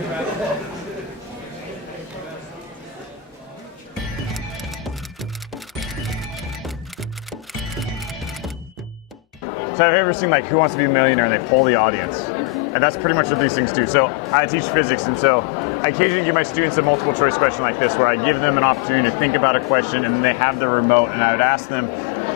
So have you ever seen like Who Wants to Be a Millionaire and they poll the audience? And that's pretty much what these things do. So I teach physics, and so I occasionally give my students a multiple choice question like this, where I give them an opportunity to think about a question, and then they have the remote, and I would ask them,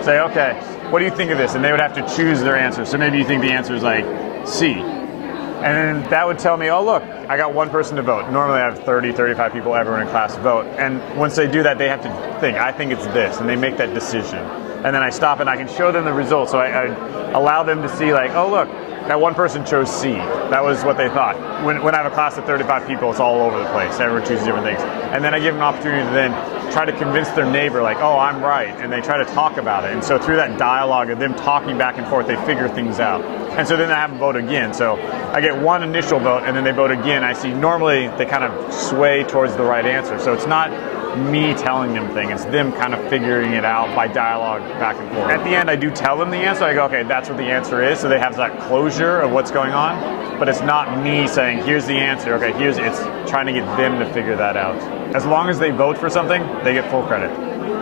say, okay, what do you think of this? And they would have to choose their answer. So maybe you think the answer is like C. And then that would tell me, oh look, I got one person to vote. Normally I have 30, 35 people, everyone in class vote. And once they do that, they have to think, I think it's this, and they make that decision. And then I stop and I can show them the results. So I allow them to see like, oh look, that one person chose C. That was what they thought. When I have a class of 35 people, it's all over the place. Everyone chooses different things. And then I give them an opportunity to then try to convince their neighbor like, oh, I'm right. And they try to talk about it. And so through that dialogue of them talking back and forth, they figure things out. And so then I have them vote again. So I get one initial vote and then they vote again. I see normally they kind of sway towards the right answer. So it's not me telling them things, it's them kind of figuring it out by dialogue back and forth. At the end, I do tell them the answer. I go, okay, that's what the answer is, so they have that closure of what's going on, but it's not me saying, here's the answer, okay, it's trying to get them to figure that out. As long as they vote for something, they get full credit.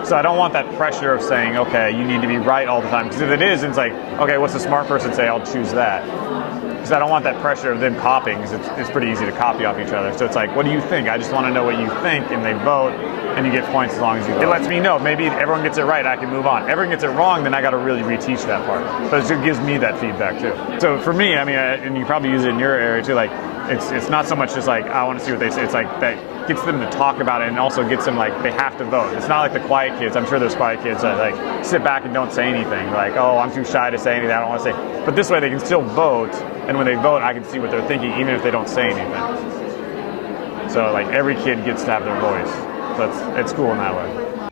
So I don't want that pressure of saying, okay, you need to be right all the time, because if it is, it's like, okay, what's the smart person say, I'll choose that. Because I don't want that pressure of them copying, because it's pretty easy to copy off each other. So it's like, what do you think? I just want to know what you think, and they vote, and you get points as long as you vote. It lets me know, maybe everyone gets it right, I can move on. Everyone gets it wrong, then I got to really reteach that part. But it gives me that feedback too. So for me, I mean, and you probably use it in your area too, like, it's not so much just like, I want to see what they say, it's like that gets them to talk about it and also gets them like, they have to vote. It's not like the quiet kids. I'm sure there's quiet kids that like sit back and don't say anything. Like, oh, I'm too shy to say anything, I don't want to say. But this way they can still vote, and when they vote, I can see what they're thinking, even if they don't say anything. So like every kid gets to have their voice. So it's cool in that way.